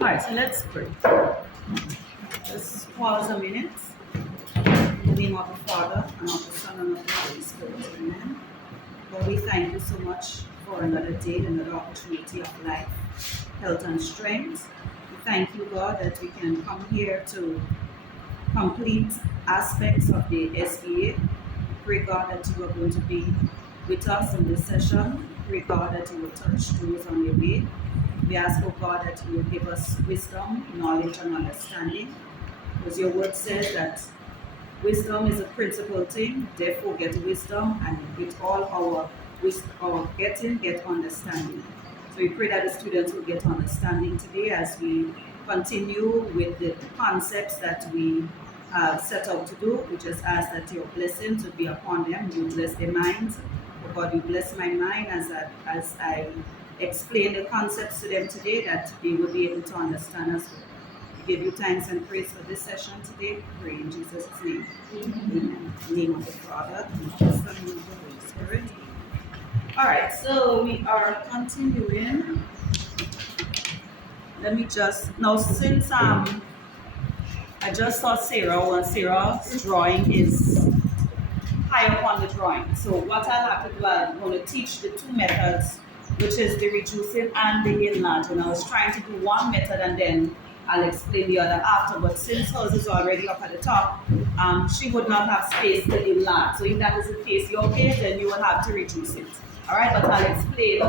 Alright, so let's pray. Just pause a minute. In the name of the Father, and of the Son, and of the Holy Spirit. Amen. Lord, we thank you so much for another day, another opportunity of life, health, and strength. We thank you, God, that we can come here to complete aspects of the SBA. Pray, God, that you are going to be with us in this session. Pray, God, that you will touch those on your way. We ask, oh God, that you will give us wisdom, knowledge, and understanding. Because your word says that wisdom is a principal thing, therefore get wisdom, and with all our getting, get understanding. So we pray that the students will get understanding today as we continue with the concepts that we have set out to do. We just ask that your blessings will be upon them. You bless their minds. Oh God, you bless my mind as I explain the concepts to them today, that they will be able to understand as well. We give you thanks and praise for this session today. Pray in Jesus' name. Amen. In the name of the Father, and of the Son, and of the Holy Spirit. All right, so we are continuing. Let me just, now since I just saw Sarah, and Sarah's drawing is high up on the drawing. So what I'll have to do, I'm going to teach the two methods, which is the reducing and the enlarging. I was trying to do one method and then I'll explain the other after, but since hers is already up at the top, she would not have space to enlarge. So if that is the case, your case, then you will have to reduce it. All right, but I'll explain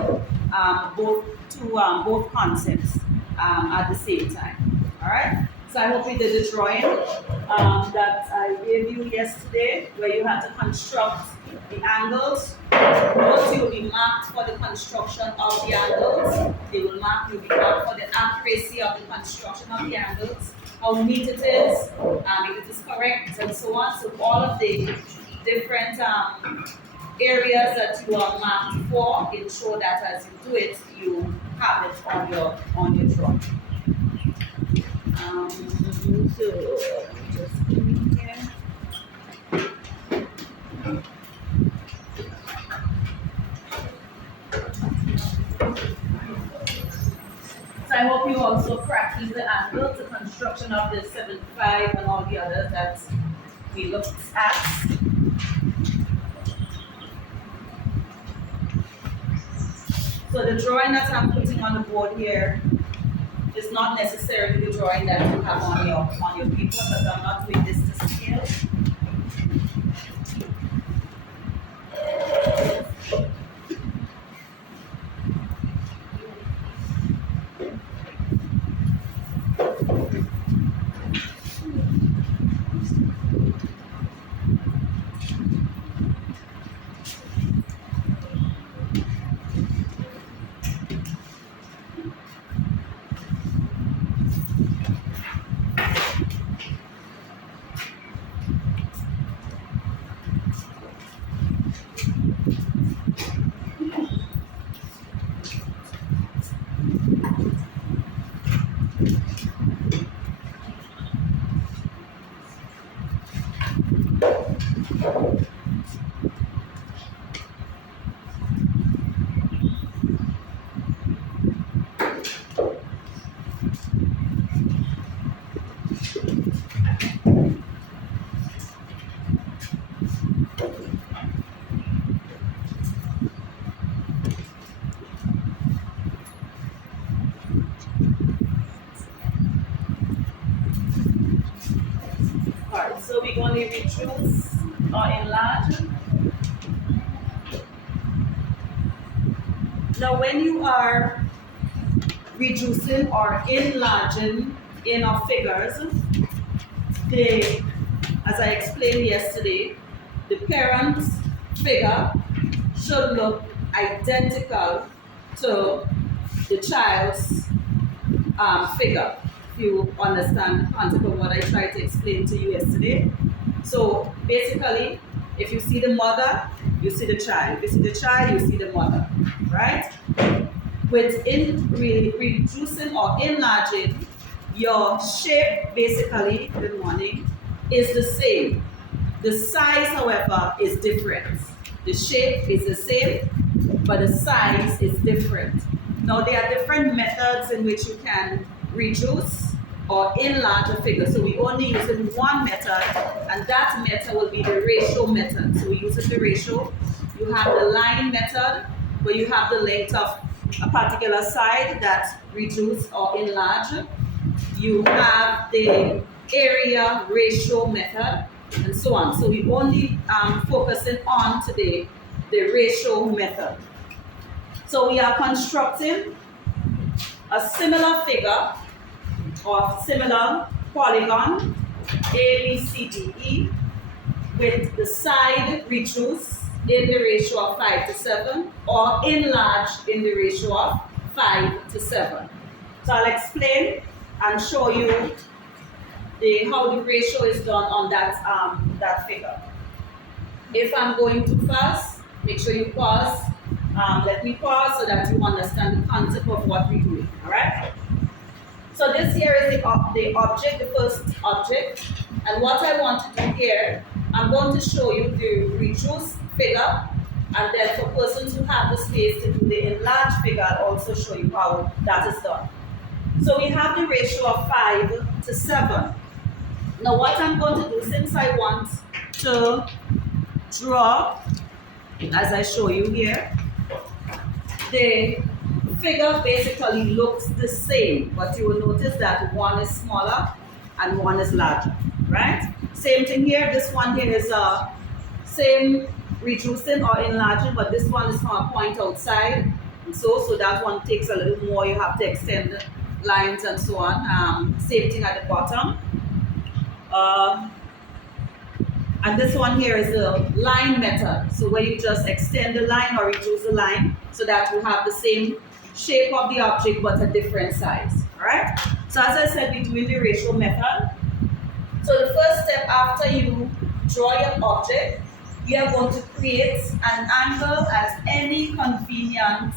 both concepts at the same time. All right. So I hope you did the drawing that I gave you yesterday, where you had to construct the angles. Note you will be marked for the construction of the angles. You'll be marked for the accuracy of the construction of the angles, how neat it is, if it is correct, and so on. So all of the different areas that you are marked for, ensure that as you do it, you have it on your drawing. So just go in here. So I hope you also practice the angles, the construction of the 75 and all the others that we looked at. So the drawing that I'm putting on the board here is not necessarily the drawing that you have on your paper, because I'm not doing this to scale. Alright, so we're going to reduce or enlarge. Now when you are reducing or enlarging in our figures, as I explained yesterday, the parents figure should look identical to the child's figure. If you understand the concept of what I tried to explain to you yesterday. So basically, if you see the mother, you see the child. If you see the child, you see the mother, right? With reducing or enlarging, your shape basically, good morning, is the same. The size, however, is different. The shape is the same, but the size is different. Now, there are different methods in which you can reduce or enlarge a figure. So we only using one method, and that method will be the ratio method. So we use the ratio. You have the line method, where you have the length of a particular side that reduce or enlarge. You have the area ratio method, and so on. So we only focusing on today the ratio method. So we are constructing a similar figure or similar polygon A, B, C, D, E with the side reduced in the ratio of 5 to 7 or enlarged in the ratio of 5 to 7. So I'll explain and show you how the ratio is done on that figure. If I'm going too fast, make sure you pause. Let me pause so that you understand the concept of what we're doing. All right? So this here is the object, the first object. And what I want to do here, I'm going to show you the reduced figure. And then for persons who have the space to do the enlarged figure, I'll also show you how that is done. So we have the ratio of 5 to 7. Now what I'm going to do, since I want to draw, as I show you here, the figure basically looks the same, but you will notice that one is smaller and one is larger, right? Same thing here, this one here is same reducing or enlarging, but this one is from a point outside, and so that one takes a little more, you have to extend the lines and so on. Same thing at the bottom. And this one here is the line method. So where you just extend the line or reduce the line so that you have the same shape of the object but a different size. Alright? So as I said, we're doing the ratio method. So the first step after you draw your object, you are going to create an angle at any convenient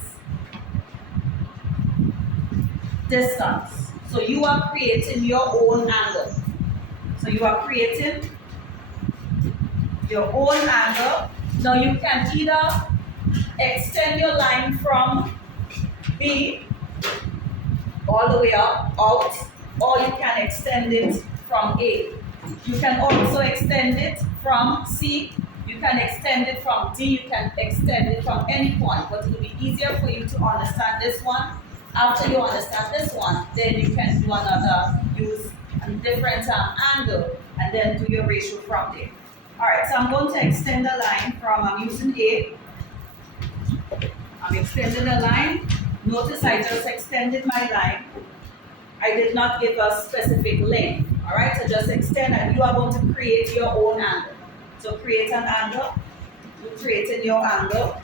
distance. So you are creating your own angle. So you are creating your own angle. Now you can either extend your line from B all the way up, out, or you can extend it from A. You can also extend it from C. You can extend it from D. You can extend it from any point, but it will be easier for you to understand this one. After you understand this one, then you can do another, use a different angle, and then do your ratio from there. Alright, so I'm going to extend the line from, I'm using A. I'm extending the line. Notice I just extended my line. I did not give a specific length. Alright, so just extend, and you are going to create your own angle. So create an angle. You're creating your angle.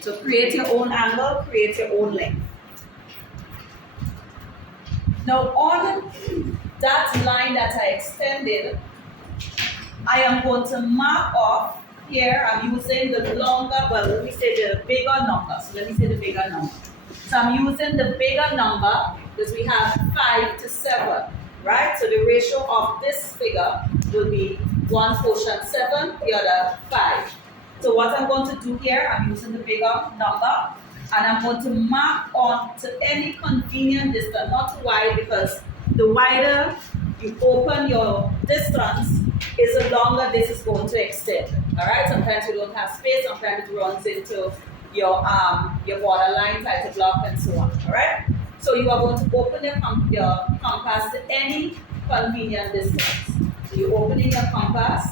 So create your own angle, create your own length. Now on that line that I extended, I am going to mark off here. I'm using the longer, well, let me say the bigger number. So let me say the bigger number. So I'm using the bigger number because we have 5 to 7, right? So the ratio of this figure will be one portion 7, the other 5. So what I'm going to do here, I'm using the bigger number, and I'm going to mark on to any convenient distance, not too wide, because the wider you open your distance is the longer this is going to extend. All right, sometimes you don't have space, sometimes it runs into your borderline, title block, and so on. All right, so you are going to open your compass to any convenient distance. So you're opening your compass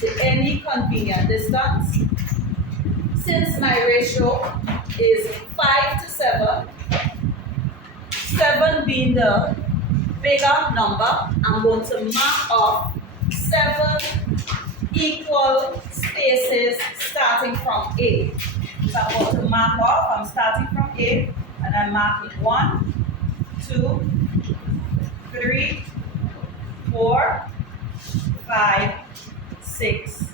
to any convenient distance. Since my ratio is 5 to 7, 7 being the bigger number, I'm going to mark off 7 equal spaces starting from A. So I'm going to mark off, I'm starting from A, and I'm marking 1, 2, 3, 4, 5, 6,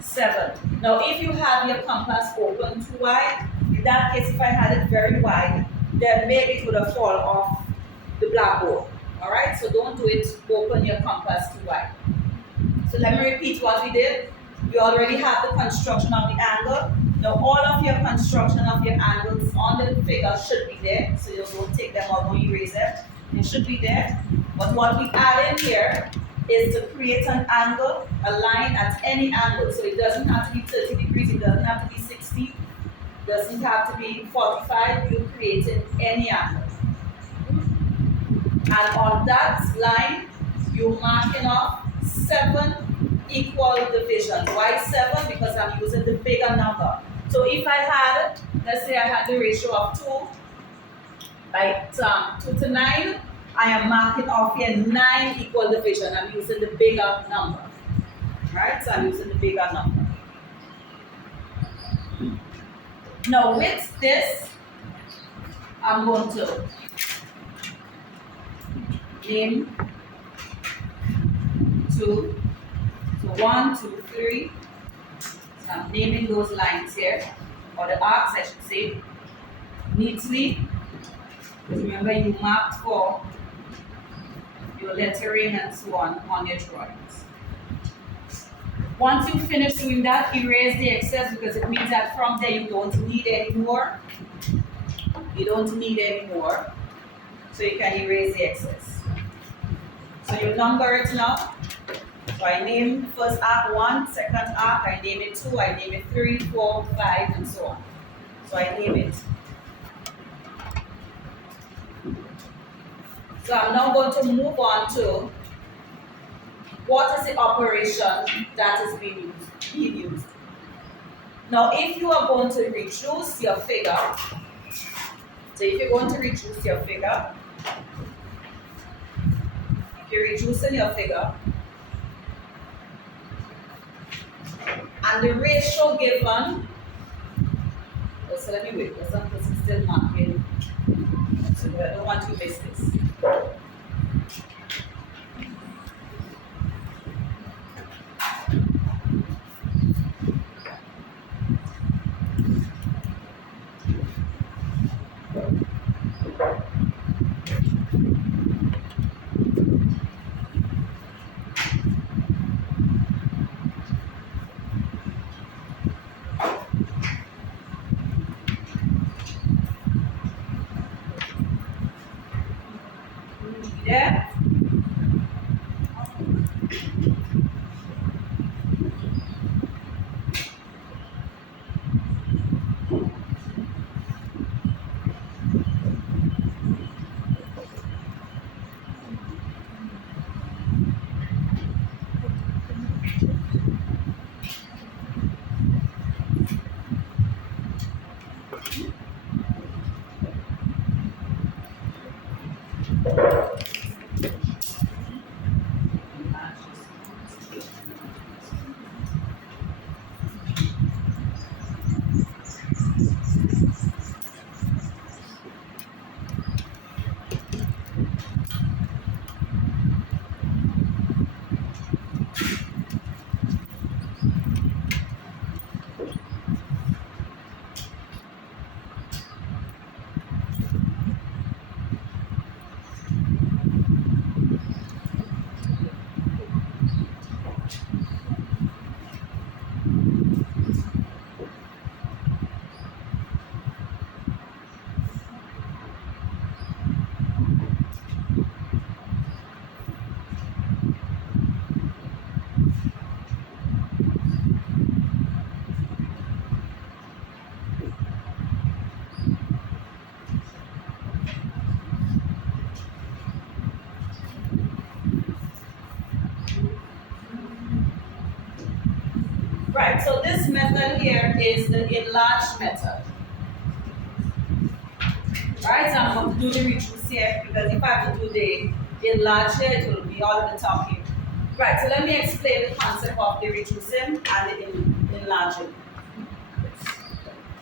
7. Now if you have your compass open too wide, in that case if I had it very wide, then maybe it would have fallen off the blackboard. Alright, so don't do it, open your compass too wide. So let me repeat what we did. We already have the construction of the angle. Now all of your construction of your angles on the figure should be there. So you don't take them out, don't erase them. They should be there. But what we add in here is to create an angle, a line at any angle. So it doesn't have to be 30 degrees, it doesn't have to be 60, it doesn't have to be 45, you create it any angle. And on that line, you're marking off 7 equal divisions. Why 7? Because I'm using the bigger number. So if I had, let's say I had the ratio of 2 by 2 to 9, I am marking off here 9 equal division. I'm using the bigger number. Right? So I'm using the bigger number. Now with this, I'm going to name 2. So 1, 2, 3. So I'm naming those lines here, or the arcs I should say, neatly. Because remember you marked for your lettering and so on your drawings. Once you finish doing that, erase the excess because it means that from there you don't need any more. You don't need any more. So you can erase the excess. So you number it now. So I name the first arc 1, second arc, I name it 2, I name it 3, 4, 5, and so on. So I name it. So I'm now going to move on to what is the operation that is being used. Now if you are going to reduce your figure, so if you're going to reduce your figure, if you're reducing your figure, and the ratio given, so let me wait, because some person still marking, so I don't want to miss this. Yeah. Right, so this method here is the enlarged method. Right, so I'm going to do the reduce here because if I have to do the enlarge here, it will be all at the top here. Right, so let me explain the concept of the reducing and the enlarging.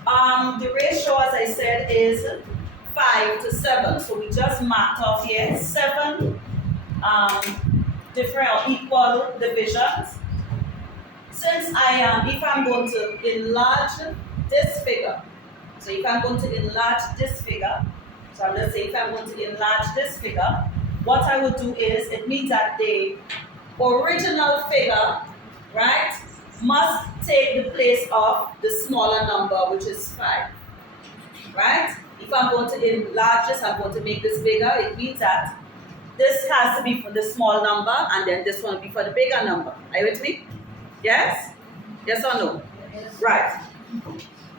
The ratio, as I said, is 5 to 7. So we just marked off here 7 different or equal divisions. Since if I'm going to enlarge this figure, so if I'm going to enlarge this figure, so I'm going to say if I'm going to enlarge this figure, what I would do is, it means that the original figure, right, must take the place of the smaller number, which is 5, right? If I'm going to enlarge this, I'm going to make this bigger, it means that this has to be for the small number, and then this one will be for the bigger number. Are you with me? Yes? Yes or no? Yes. Right.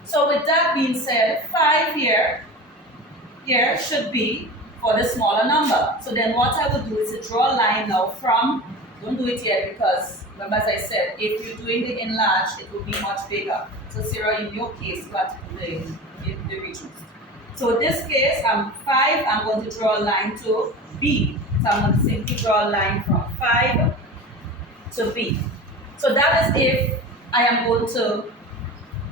So with that being said, 5 here should be for the smaller number. So then what I would do is to draw a line now from, don't do it yet because remember as I said, if you're doing the enlarged, it will be much bigger. So Sarah, in your case, you have to do the reduced. So in this case, 5, I'm going to draw a line to B. So I'm going to simply draw a line from 5 to B. So that is if I am going to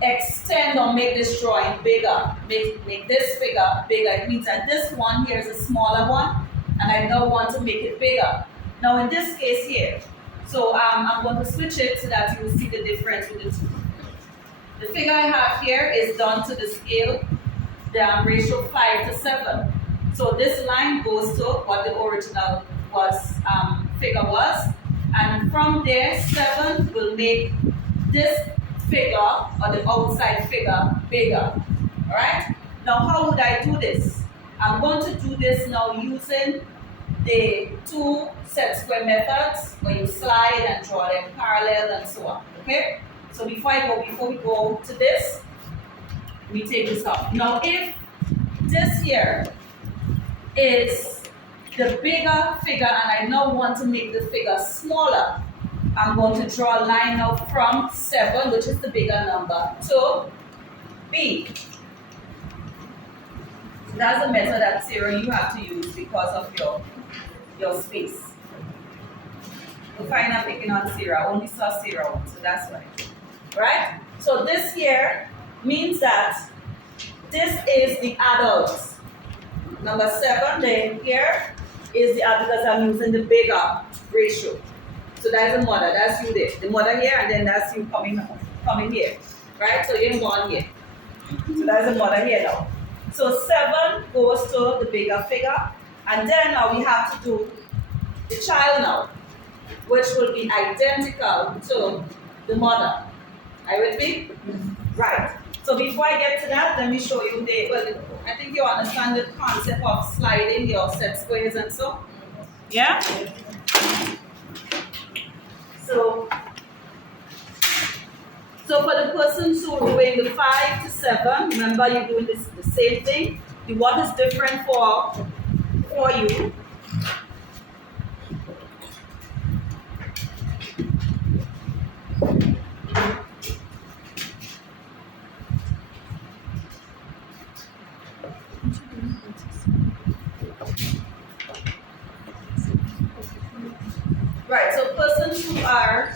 extend or make this drawing bigger, make this figure bigger. It means that this one here is a smaller one, and I now want to make it bigger. Now in this case here, so I'm going to switch it so that you will see the difference with the two. The figure I have here is done to the scale, the ratio 5 to 7. So this line goes to what the original figure was, and from there 7 will make this figure or the outside figure bigger. Alright? Now how would I do this? I'm going to do this now using the 2 set square methods where you slide and draw them parallel and so on. Okay? So before we go to this, we take this off. Now if this here is the bigger figure and I now want to make the figure smaller, I'm going to draw a line now from 7, which is the bigger number, to B. So that's a method that Sarah you have to use because of your space. You'll find I'm picking on Sarah. I only saw Sarah one, so that's why. Right? So this here means that this is the adult. Number 7, then here is the adult because I'm using the bigger ratio. So that's the mother, that's you there. The mother here, and then that's you coming here. Right? So you're going here. So that's the mother here now. So 7 goes to the bigger figure. And then now we have to do the child now, which will be identical to the mother. Are you with me? Right. So before I get to that, let me show you I think you understand the concept of sliding your set squares and so. Yeah? So for the persons who are doing the 5 to 7, remember you're doing the same thing. What is different for you? Right, so persons who are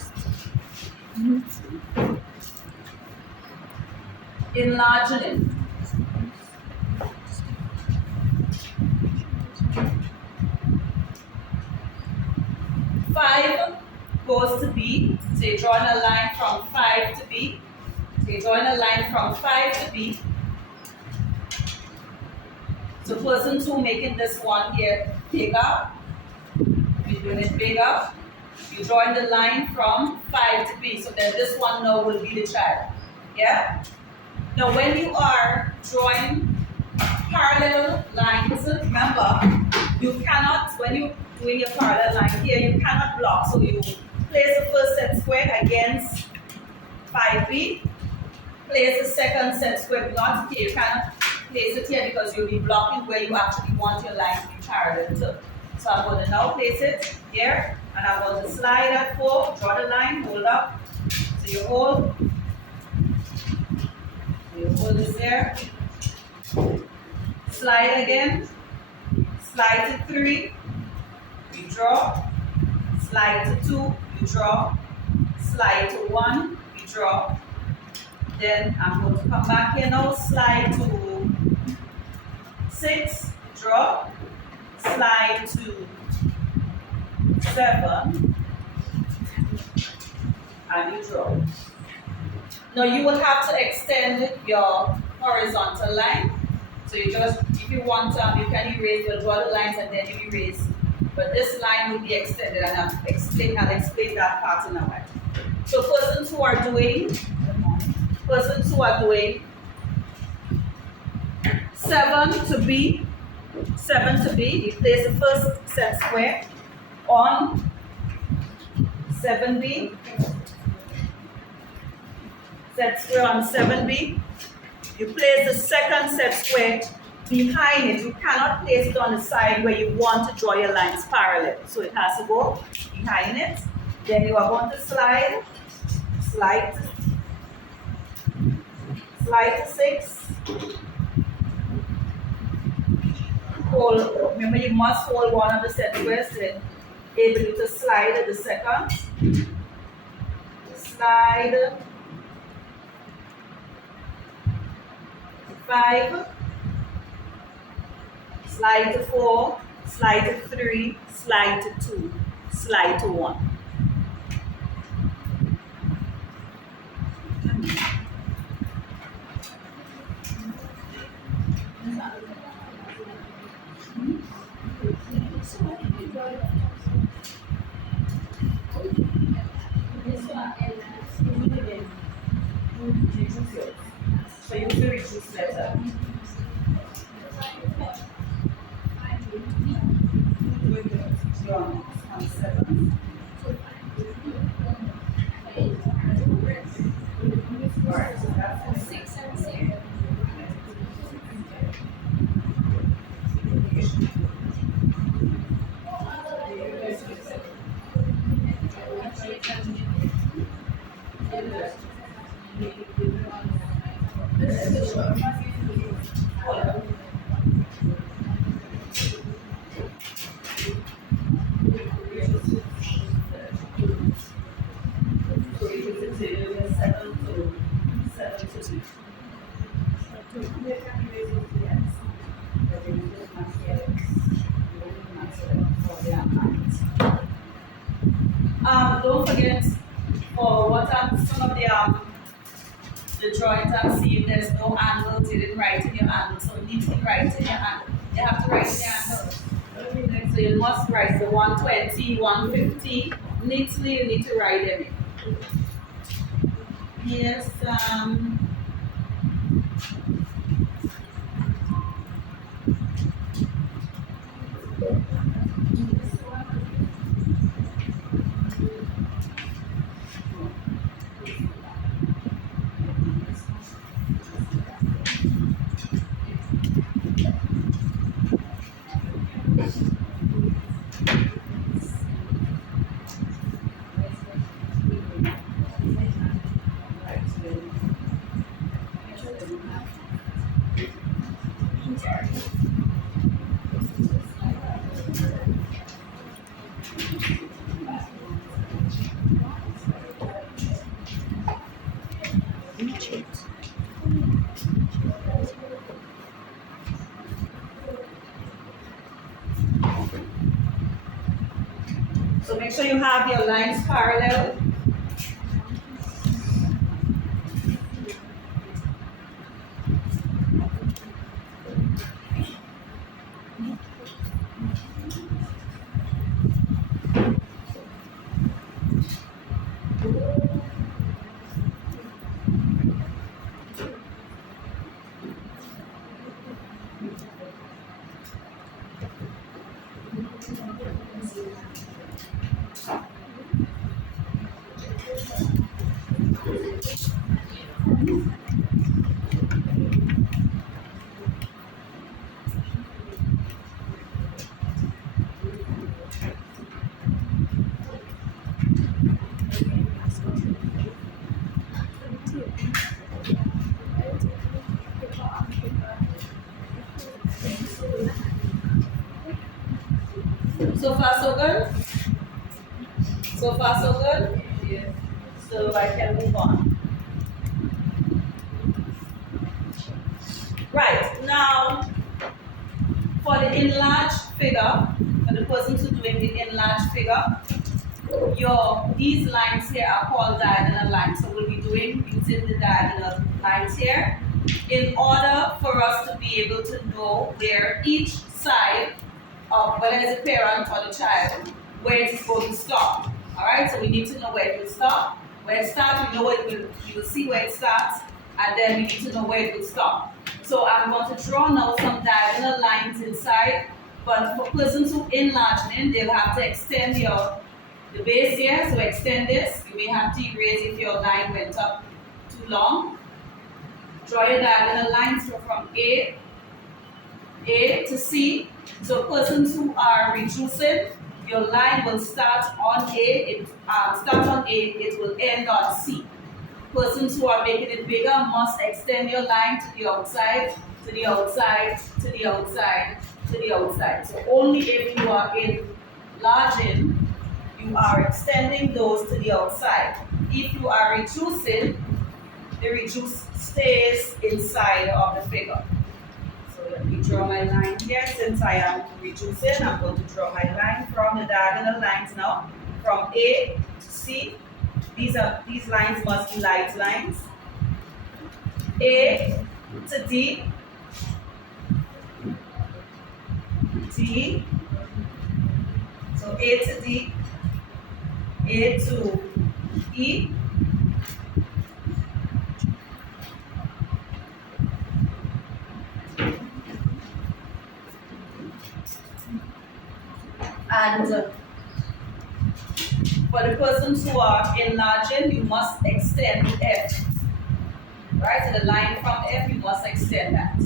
enlarging it. Five goes to B, so you're drawing a line from 5 to B. So you're drawing a line from 5 to B. So person 2 making this one here bigger. You're doing it bigger. You're drawing the line from 5 to B. So then this one now will be the child. Yeah? Now when you are drawing parallel lines, remember, you cannot, when you're doing your parallel line here, you cannot block. So you place the first set square against 5B. Place the second set square not here. You cannot place it here because you'll be blocking where you actually want your line to be parallel to. So I'm going to now place it here, and I'm going to slide at 4, draw the line, hold up. So you hold this there. Slide again. Slide to 3. you draw, slide to 2, you draw, slide to 1, you draw. Then I'm going to come back here now, slide to 6, draw, slide to 7, and you draw. Now you will have to extend your horizontal line. So you just, if you want, you can erase, you'll draw the lines and then you erase. But this line will be extended, and I'll explain that part in a while. So persons who are doing 7 to B, you place the first set square on 7B, set square on 7B. You place the second set square behind it. You cannot place it on the side where you want to draw your lines parallel. So it has to go behind it. Then you are going to slide to 6. Hold, remember you must hold one of the set squares, then able to slide the second. Slide 5, slide to 4, slide to 3, slide to 2, slide to 1. So you will reduce letter. On 7. Alright, so that's 6 and 7. Don't forget for what some of the drawings I'm seeing, there's no angles. You didn't write in your angle, so neatly write in your angle. You have to write in your angle. So you must write the 120, 150. Neatly, you need to write them in. Yes. So make sure you have your lines parallel. So far, so good? Yes. So I can move on. Right, now for the enlarged figure, for the person who's doing the enlarged figure, these lines here are called diagonal lines. So we'll be using the diagonal lines here in order for us to be able to know where each side of whether it's a parent or the child, where it's going to stop. Alright, so we need to know where it will stop. Where it starts, we will see where it starts, and then we need to know where it will stop. So I'm going to draw now some diagonal lines inside, but for persons who enlargement, they'll have to extend the base here, so extend this. You may have to erase if your line went up too long. Draw your diagonal lines from A to C. So persons who are reducing, your line will start on A, it will end on C. Persons who are making it bigger must extend your line to the outside, to the outside, to the outside, to the outside. So only if you are enlarging, you are extending those to the outside. If you are reducing, the reduce stays inside of the figure. So let me draw my line here. Since I am reducing, I'm going to draw my line from the diagonal lines now, from A to C. These lines must be light lines. A to D, D. So A to D, A to E, and for the persons who are enlarging, you must extend F. Right? So the line from F, you must extend that.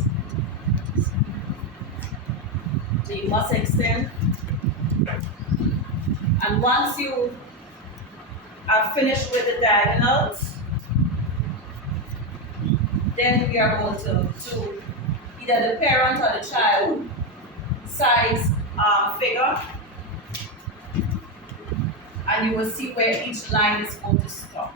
So you must extend. And once you are finished with the diagonals, then we are going to do either the parent or the child size figure. And you will see where each line is going to stop.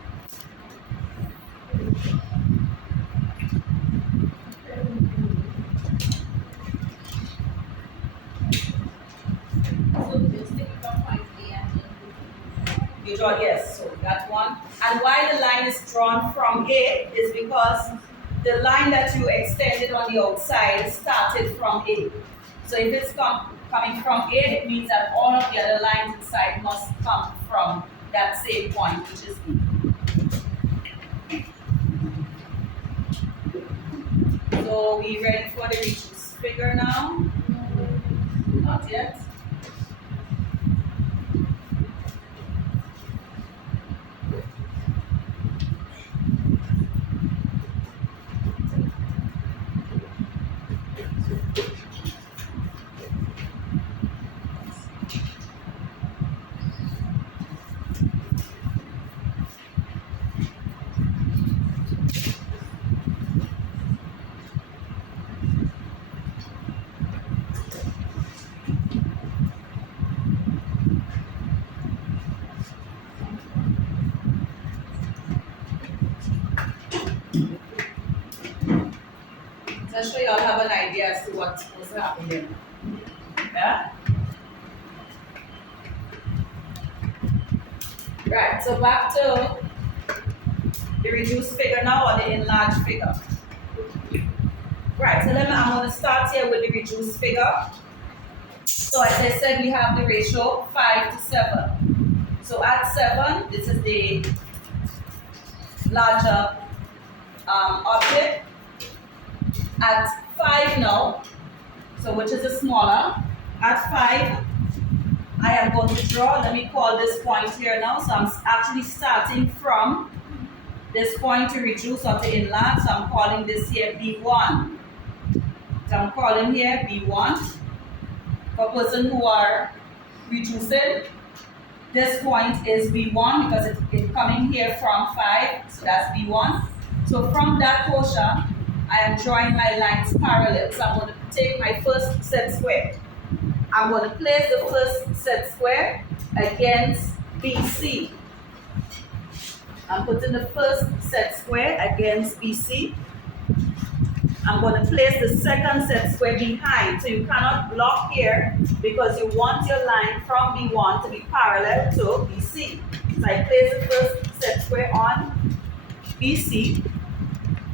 So just take from point A and You draw, yes, so that one. And why the line is drawn from A is because the line that you extended on the outside started from A. So if it's coming from A, it means that all of the other lines inside must come from that same point, which is B. So we ready for the reduced figure now? Not yet. Just so you all have an idea as to what's supposed to happen here. Yeah? Right, so back to the reduced figure now, or the enlarged figure. Right, so I'm going to start here with the reduced figure. So as I said, we have the ratio 5 to 7. So at 7, this is the larger object. At 5 now, so which is the smaller, at 5, I am going to draw, let me call this point here now, so I'm actually starting from this point to reduce or to enlarge, so I'm calling this here B1. So I'm calling here B1. For person who are reducing, this point is B1 because it's coming here from 5, so that's B1. So from that portion, I am drawing my lines parallel. So I'm going to take my first set square. I'm going to place the first set square against BC. I'm putting the first set square against BC. I'm going to place the second set square behind. So you cannot block here because you want your line from B1 to be parallel to BC. So I place the first set square on BC.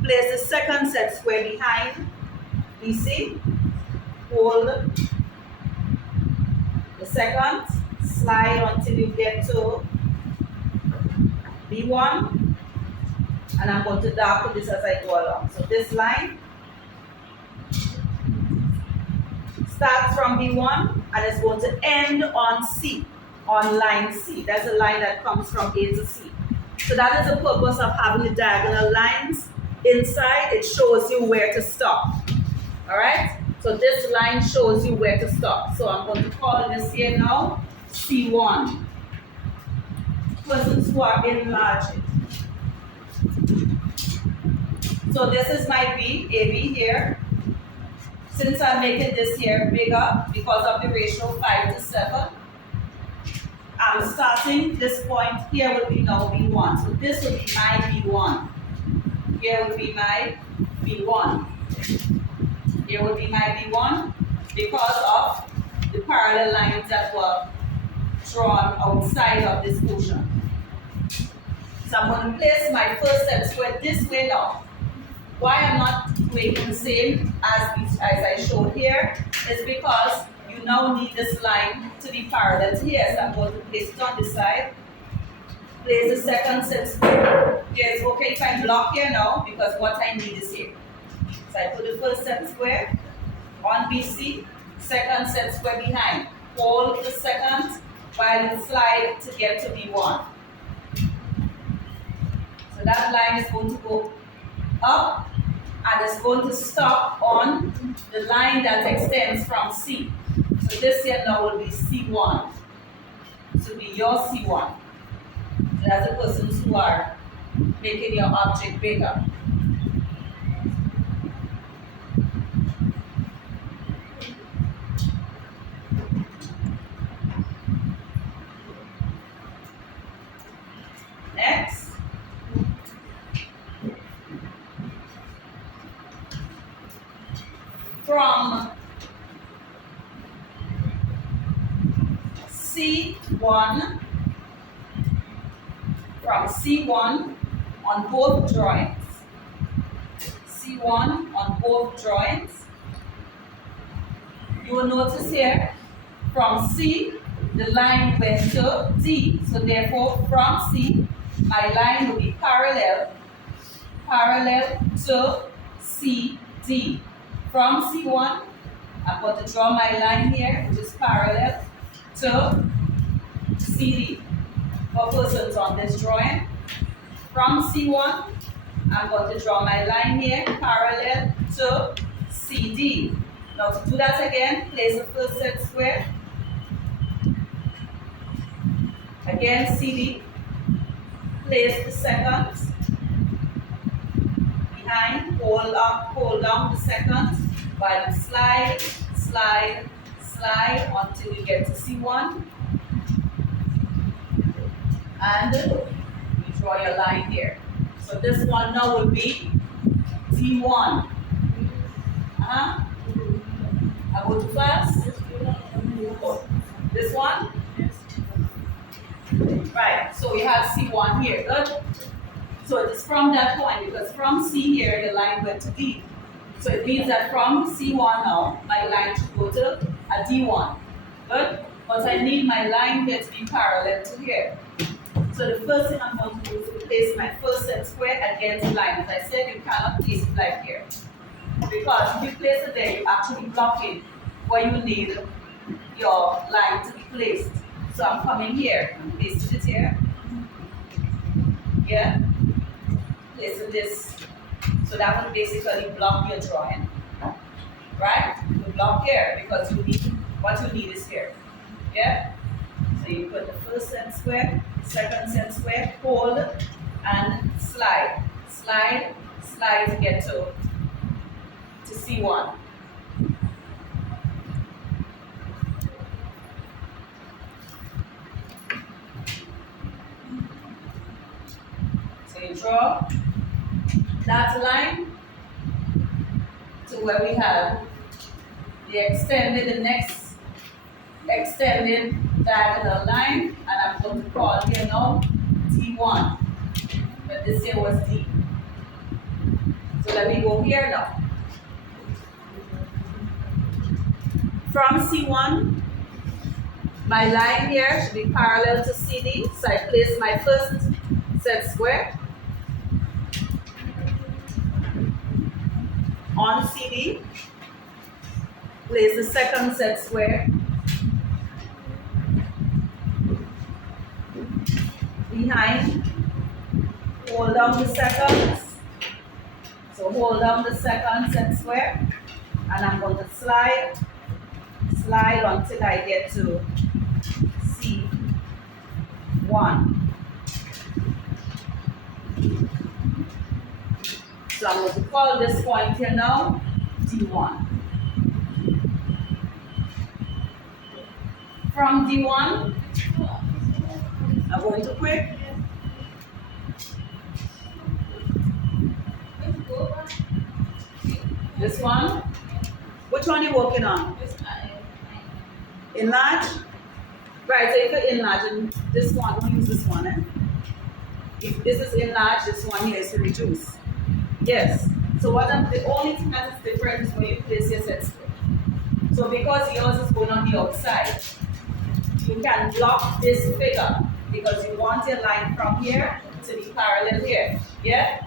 Place the second set square behind BC. Hold the second. Slide until you get to B1. And I'm going to darken this as I go along. So this line starts from B1 and it's going to end on C, on line C. That's the line that comes from A to C. So that is the purpose of having the diagonal lines inside. It shows you where to stop. All right? So this line shows you where to stop. So I'm going to call this here now C1. Persons who are enlarging. So this is my B, AB here. Since I'm making this here bigger because of the ratio 5 to 7, I'm starting this point here will be now B1. So this will be my B1. Here will be my B1. Here will be my B1 because of the parallel lines that were drawn outside of this portion. So I'm going to place my first set square this way now. Why I'm not doing the same as I showed here is because you now need this line to be parallel to here. So I'm going to place it on this side. Place the second set square. Yes, okay, if I block here now because what I need is here. So I put the first set square on BC, second set square behind. Hold the second while you slide to get to B1. So that line is going to go up and it's going to stop on the line that extends from C. So this here now will be C1. This will be your C1. So that's the persons who are making your object bigger. Next. From C1, on both drawings, C1 on both drawings, you will notice here, from C, the line went to D. So therefore, from C, my line will be parallel to CD. From C1, I'm going to draw my line here, which is parallel to CD. For persons on this drawing, from C1, I'm going to draw my line here, parallel to CD. Now to do that again, place the first set square. Again, CD. Place the second behind, hold down the second while you slide until you get to C1. And you draw your line here. So this one now will be D1. I go too fast? This one? Right, so we have C1 here, good? So it is from that point, because from C here, the line went to D. So it means that from C1 now, my line should go to a D1, good? But I need my line here to be parallel to here. So the first thing I'm going to do is to place my first set square against the line. As I said, you cannot place it like here. Because if you place it there, you're actually blocking where you need your line to be placed. So I'm coming here and placing it here. Yeah. Placing this. So that will basically block your drawing. Right? You block here because you need what you need is here. Yeah? So you put the first set square, second set square, hold and slide. Slide to get to C1. draw that line to where we have the next extended diagonal line, and I'm going to call here now D1. But this here was D. So let me go here now. From C1, my line here should be parallel to CD. So I place my first set square on CD. Place the second set square behind. Hold down the seconds. So hold down the second set square, and I'm going to slide until I get to C1. So I'm going to call this point here now D1. From D1, I'm going to quick. This one. Which one are you working on? Enlarge? Right, so if you're enlarging this one, don't use this one. If this is enlarged, this one here is to reduce. Yes. So the only thing that is different is where you place your set square. So because yours is going on the outside, you can block this figure because you want your line from here to be parallel here. Yeah?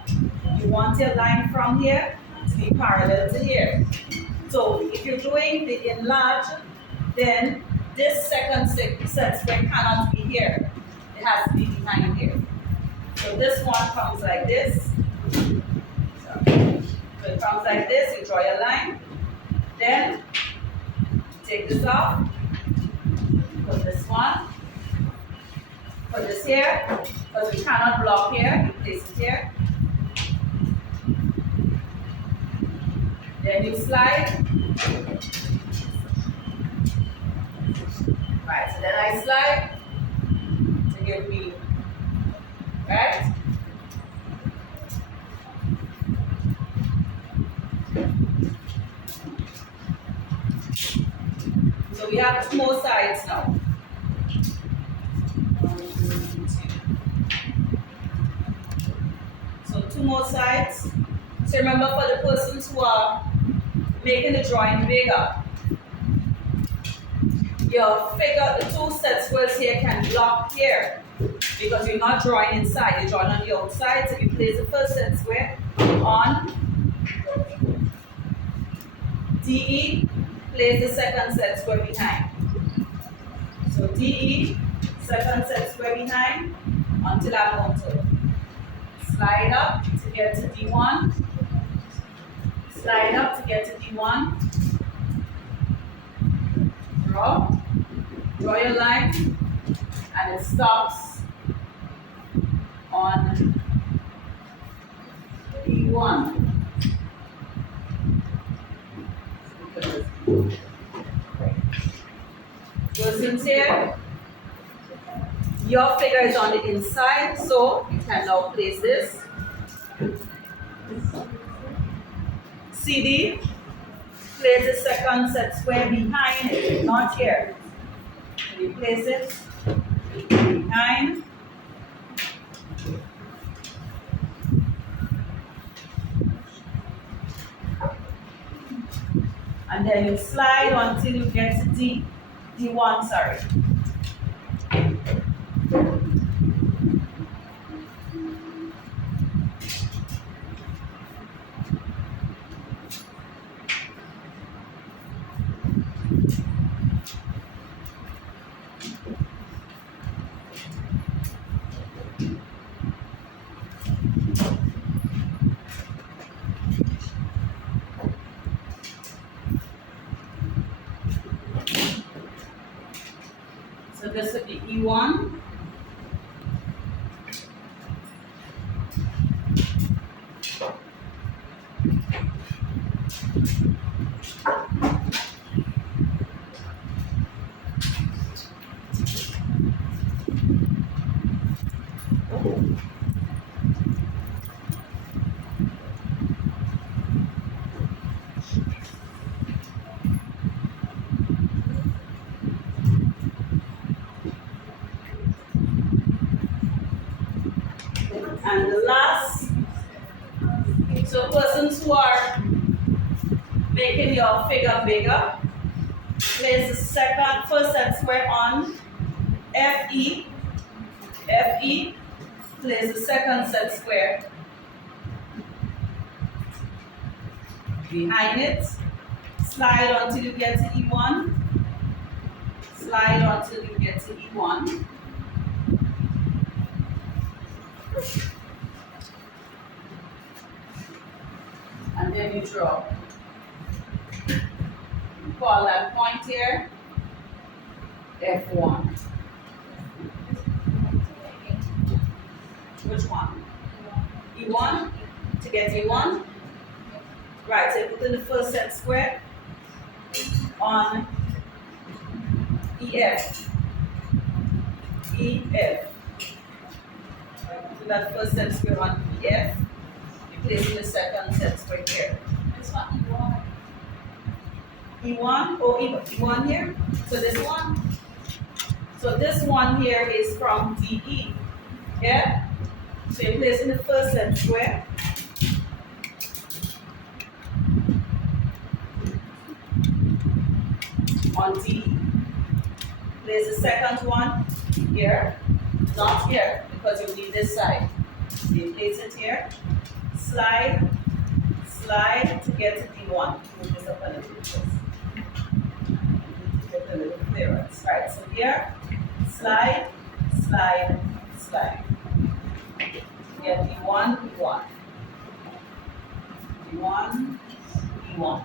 You want your line from here to be parallel to here. So if you're doing the enlarge, then this second set square cannot be here. It has to be behind here. So this one comes like this. So it comes like this, you draw your line. Then take this off. Put this one. Put this here. Because we cannot block here, you place it here. Then you slide. Right, so then I slide to give me, right? So we have two more sides now. So two more sides. So remember, for the persons who are making the drawing bigger, your figure, the two set squares here can block here because you're not drawing inside, you're drawing on the outside. So you place the first set square on DE, place the second set square behind. So DE, second set square behind until I'm going to slide up to get to D1. Slide up to get to D1. Draw your line, and it stops on D1. Persons here, your figure is on the inside, so you can now place this. CD, place the second set square behind it, not here. So you place it behind. And then you slide until you get to D1, sorry. So this would be E1. And the last, so persons who are making your figure bigger, place the first set square on FE, place the second set square behind it, slide until you get to E1, slide until you get to E1. And then you draw. You call that point here F1. Which one? E1? To get E1? Right, so you put in the first set square on EF. EF. Put that first set square on EF. You place in the second set square here. This one, E1. E1, oh, E1 here. So this one. So this one here is from DE. Yeah? So you place in the first set square. On DE. Place the second one here. Not here, because you need this side. So you place it here. Slide, slide to get to D1. Move this up a little bit. Get a little clearance. Right, so here, slide, slide, slide. Get E1, E1. E1, E1.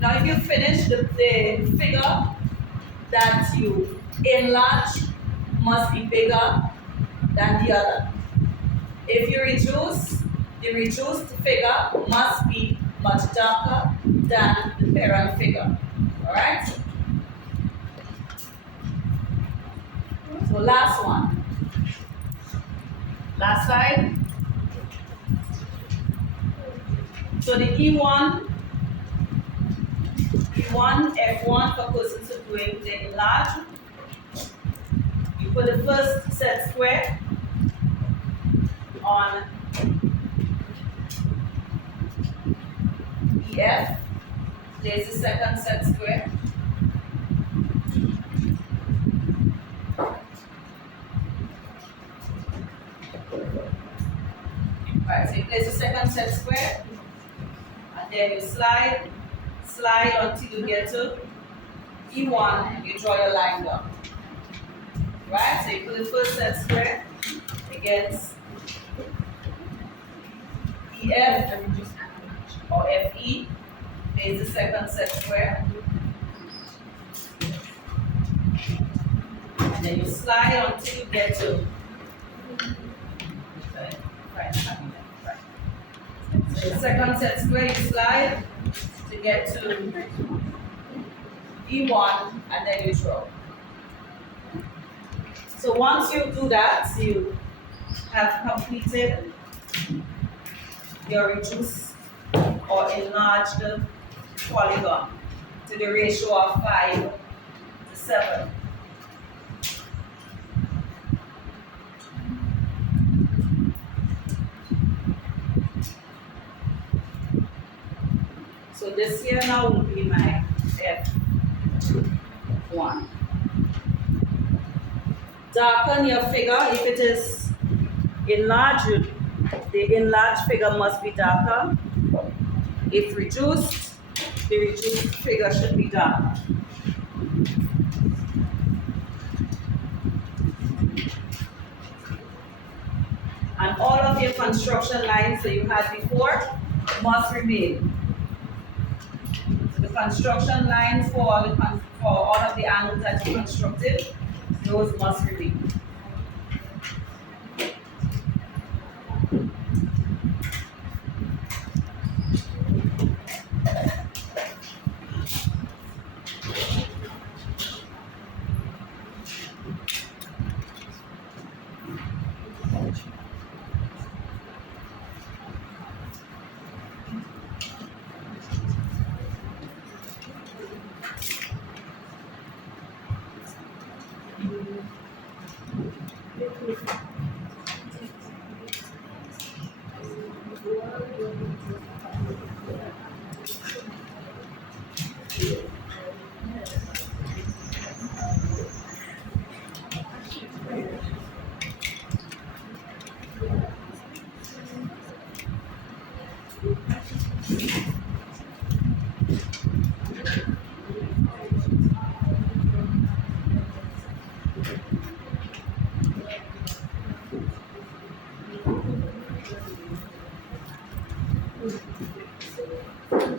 Now if you finish the figure that you enlarge must be bigger than the other. If you reduce, the reduced figure must be much darker than the parent figure. Alright? So last one. Last slide. So the E1, F1 for persons who are doing the enlarge. You put the first set square on EF. There's the second set square. Right, so you place the second set square, and then you slide until you get to E1, you draw your line down. Right, so you put the first set square against EF or FE, there's the second set square. And then you slide until you get to so the second set square, you slide to get to E1 and then you draw. So once you do that, you have completed your reduced or enlarged polygon to the ratio of 5 to 7. So this here now will be my F1. Darken your figure if it is enlarged. The enlarged figure must be darker. If reduced, the reduced figure should be darker. And all of your construction lines that you had before must remain. So the construction lines for all of the angles that you constructed, those must remain.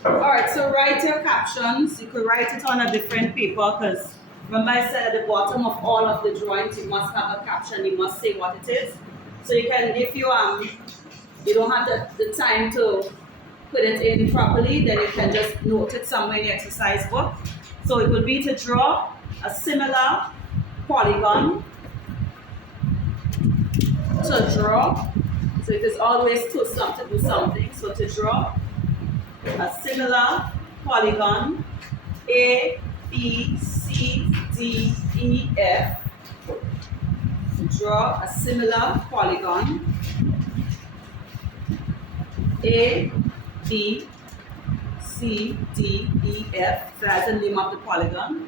Alright, so write your captions. You could write it on a different paper because remember I said at the bottom of all of the drawings you must have a caption, you must say what it is. So you can, if you don't have the time to put it in properly, then you can just note it somewhere in the exercise book. So it would be to draw a similar polygon. To draw, so it is always to do something. So to draw a similar polygon A, B, C, D, E, F. Draw a similar polygon A, B, C, D, E, F. So that's the name of the polygon.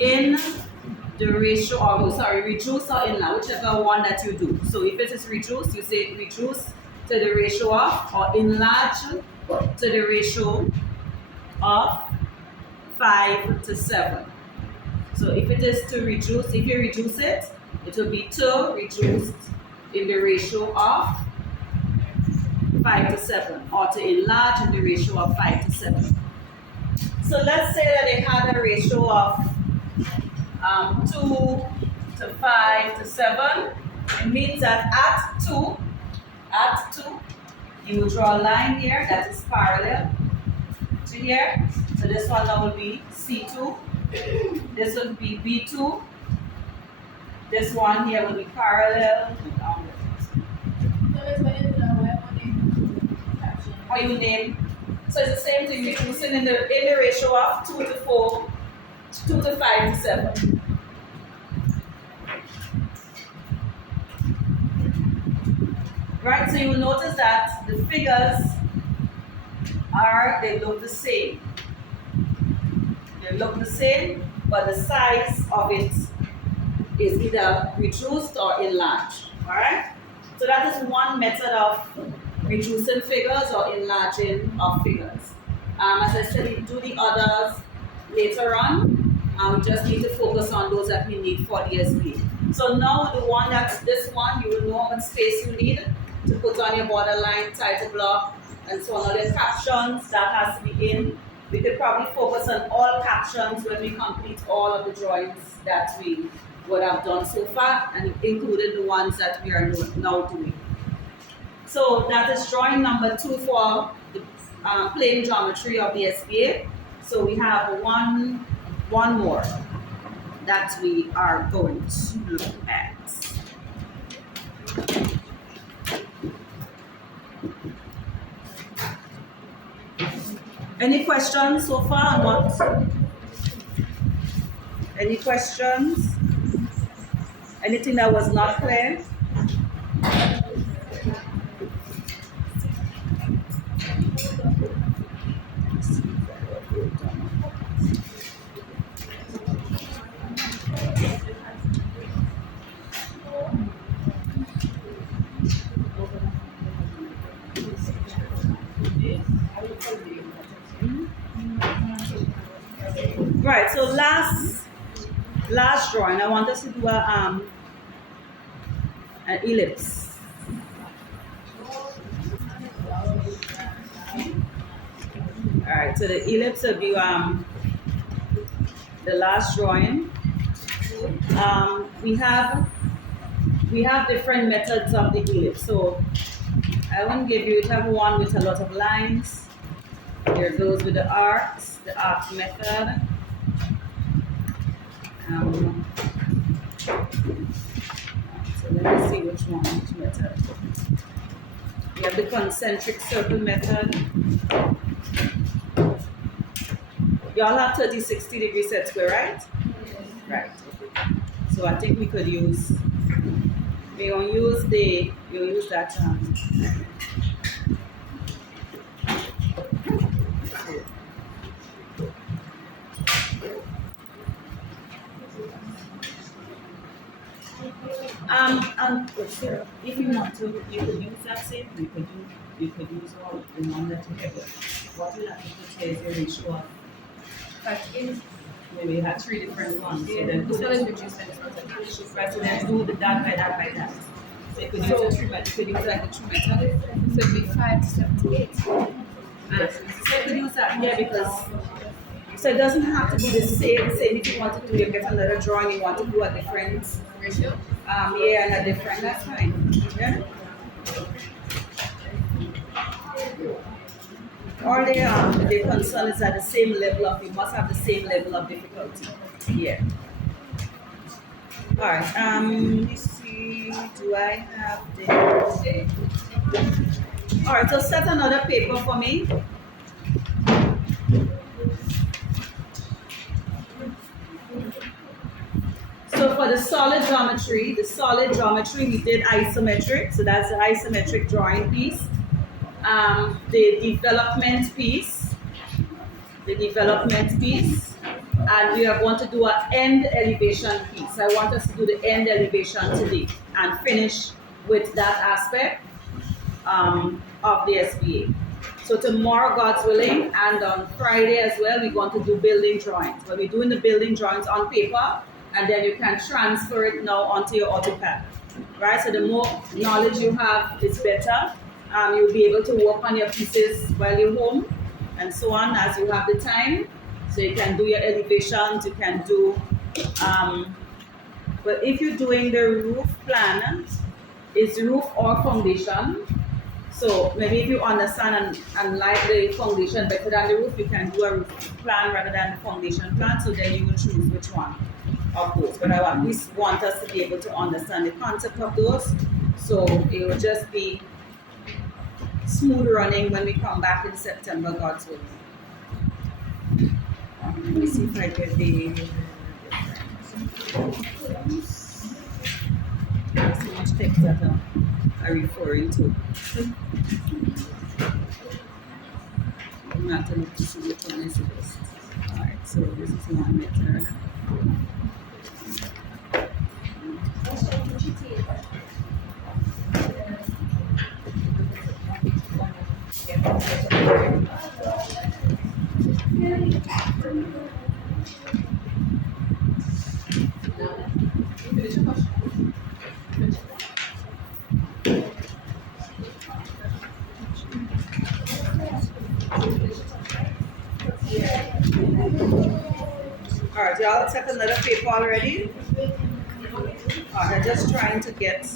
In the ratio, reduce or enlarge, whichever one that you do. So if it is reduce, you say reduce to the ratio of, or enlarge to the ratio of 5 to 7. So if it is to reduce, if you reduce it, it will be to reduced in the ratio of 5 to 7, or to enlarge in the ratio of 5 to 7. So let's say that they had a ratio of 2 to 5 to 7. It means that at 2, you will draw a line here that is parallel to here. So this one now will be C2. This will be B2. This one here will be parallel. Or you name. So it's the same thing. You're using in the ratio of 2 to 4, 2 to 5 to 7. Right, so you will notice that the figures they look the same. They look the same, but the size of it is either reduced or enlarged. Alright? So that is one method of reducing figures or enlarging of figures. As I said, we do the others later on. We just need to focus on those that we need for the SBA. So now this one, you will know how much space you need to put on your borderline, title block, and so on. The captions, that has to be in. We could probably focus on all captions when we complete all of the drawings that we would have done so far, and including the ones that we are now doing. So that is drawing number 2 for the plane geometry of the SBA. So we have one more that we are going to look at. Any questions so far on what? Any questions? Anything that was not clear? Right, so last drawing, I want us to do an ellipse. Alright, so the ellipse will be the last drawing. We have different methods of the ellipse. So I won't give you, have one with a lot of lines. There are those with the arcs, the arc method. So let me see which method. We have the concentric circle method. Y'all have 30, 60 degree set square, right? Right. So I think we could use, we'll use that But sir, if you want to, you could use that same, you could use all the one that you have. What you have to put here is your ratio of, But in maybe you have three different ones, so then this do one is the reduced and this one's increased. right, so then do the that by that by that. So you could use a three method, you could use like a true method. So it'd be 5 to 78. Yes, so you could use that here because, so it doesn't have to be the same, if you want to do, you get another drawing, you want to do a different, Ratio? yeah, and a different, that's fine, yeah? Or the concern is at the same level of, you must have the same level of difficulty, yeah. Alright, let me see, do I have the, alright, so set another paper for me. So for the solid geometry, we did isometric, so that's the isometric drawing piece. The development piece, and we are going to do an end elevation piece. I want us to do the end elevation today and finish with that aspect of the SBA. So tomorrow, God's willing, and on Friday as well, we're going to do building drawings. But we're doing the building drawings on paper, and then you can transfer it now onto your AutoCAD. Right? So the more knowledge you have, it's better. You'll be able to work on your pieces while you're home, and so on as you have the time. So you can do your elevations, you can do, but if you're doing the roof plan, it's roof or foundation. So maybe if you understand and like the foundation better than the roof, you can do a roof plan rather than the foundation plan. So then you will choose which one of those. But I at least want us to be able to understand the concept of those. So it will just be smooth running when we come back in September, God's willing. Let me see if I get the so much text that I'm referring to. I'm not going to see which one is the best. Alright, so this is one method. Alright, y'all took another paper already? Alright, I'm just trying to get.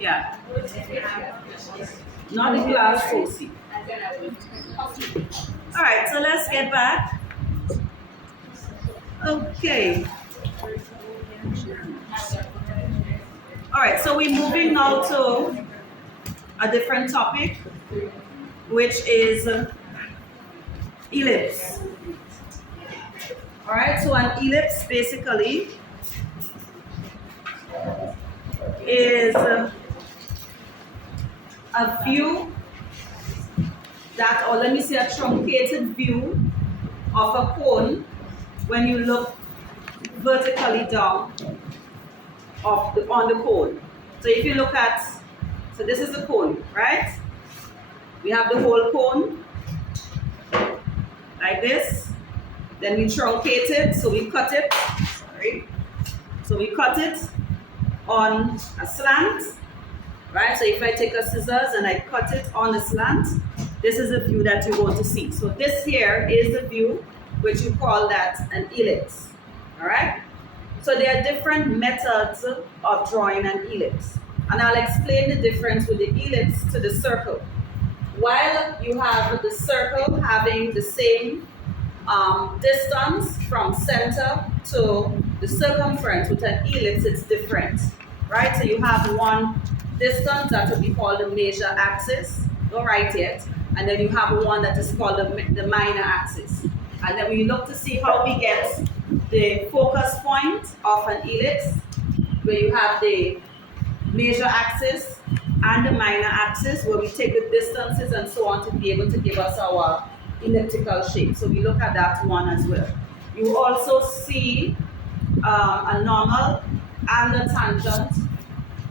Yeah. Not the glass foci. All right, so let's get back. Okay. All right, so we're moving now to a different topic, which is ellipse. All right, so an ellipse basically is a view that, or let me say a truncated view of a cone when you look vertically down on the cone. So if you look at, so this is the cone, right? We have the whole cone like this. Then we truncate it, so we cut it, sorry. So we cut it on a slant, right? So if I take a scissors and I cut it on a slant, this is the view that you're going to see. So this here is the view, which you call that an ellipse, all right? So there are different methods of drawing an ellipse. And I'll explain the difference with the ellipse to the circle. While you have the circle having the same distance from center to the circumference, with an ellipse it's different, right? So you have one distance that would be called the major axis, don't write it, and then you have one that is called the minor axis. And then we look to see how we get the focus point of an ellipse, where you have the major axis and the minor axis, where we take the distances and so on to be able to give us our elliptical shape. So we look at that one as well. You also see a normal and a tangent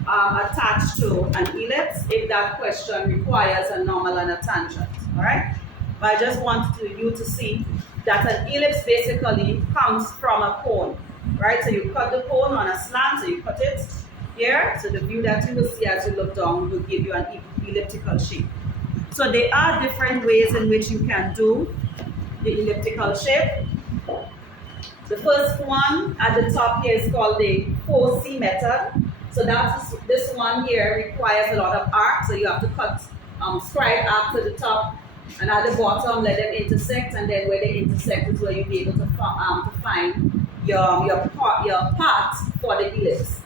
attached to an ellipse if that question requires a normal and a tangent, all right? But I just want you to see that an ellipse basically comes from a cone, right? So you cut the cone on a slant, so you cut it here, so the view that you will see as you look down will give you an elliptical shape. So there are different ways in which you can do the elliptical shape. The first one at the top here is called the foci method. So this one here requires a lot of arcs, so you have to cut scribe arcs at the top and at the bottom, let them intersect, and then where they intersect is where you'll be able to find your path for the ellipse.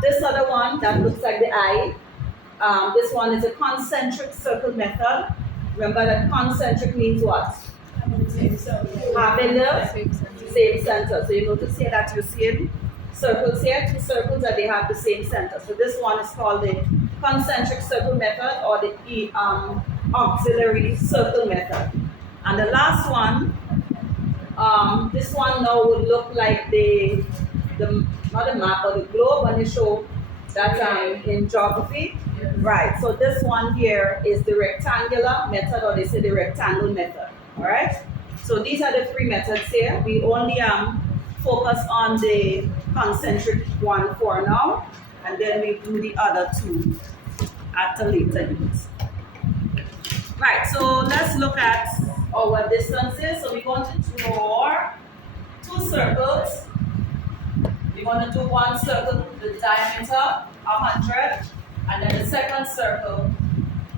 This other one that looks like the eye, this one is a concentric circle method. Remember that concentric means what? Having the same center. So you notice here that you're seeing circles here, two circles that they have the same center. So this one is called the concentric circle method, or the auxiliary circle method. And the last one, this one now would look like the not the map, but the globe when they show that in geography. Right, so this one here is the rectangular method, or they say the rectangle method, all right? So these are the three methods here. We only focus on the concentric one for now, and then we do the other two at a later date. Right, so let's look at our distances. So we're going to draw two circles. We're going to do one circle, the diameter 100, and then the second circle,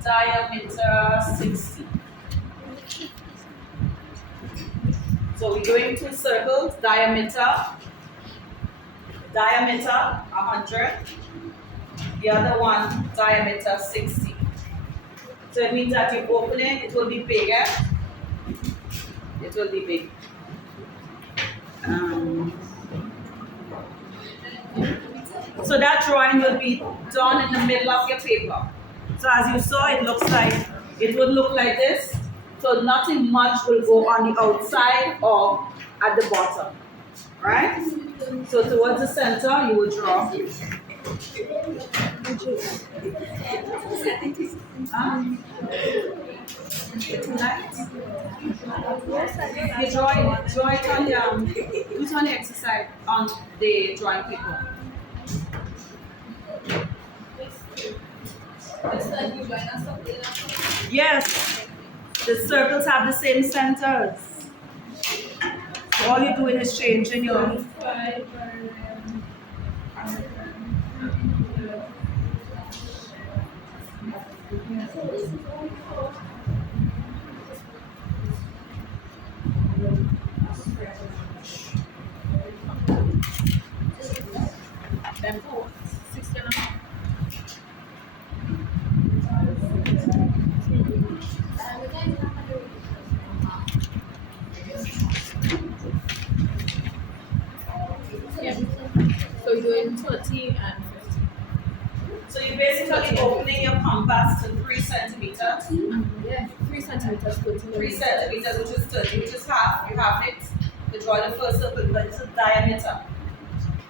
diameter 60. So we're doing two circles, diameter 100, the other one, diameter 60. So it means that you open it, it will be bigger. It will be big. So that drawing will be done in the middle of your paper. So as you saw, it would look like this. So nothing much will go on the outside or at the bottom, right? So towards the center, you will draw. Huh? Tonight? You draw it on the do it on the exercise on the drawing paper. Yes, the circles have the same centers. So all you're doing is changing your. So you're doing 30 and 50. So you're basically opening your compass to 3 centimeters. Yeah, 3 centimeters, 30 3 centimeters, which is 30, which is half. You have it to draw the first circle, but it's a diameter.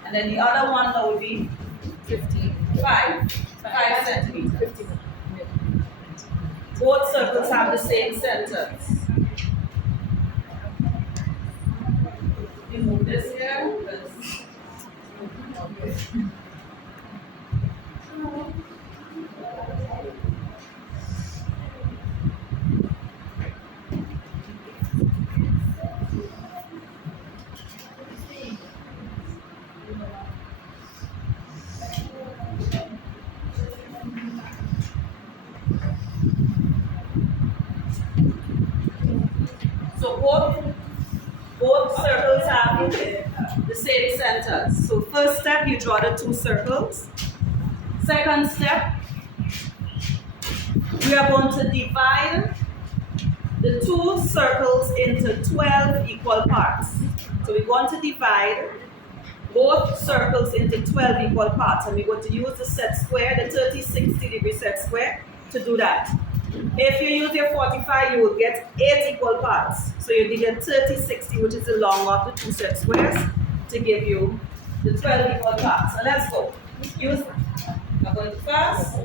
And then the other one that would be 50. 5 centimeters. 50. Both circles have the same centers. You move this here. So both circles have the same centers. So first step, you draw the 2 circles. Second step, we are going to divide the 2 circles into 12 equal parts. So we're going to divide both circles into 12 equal parts, and we're going to use the set square, the 30-60-degree set square, to do that. If you use your 45, you will get 8 equal parts. So you need a 30-60, which is the long of the 2 set squares, to give you the 12 equal parts. So let's go. I'm going to first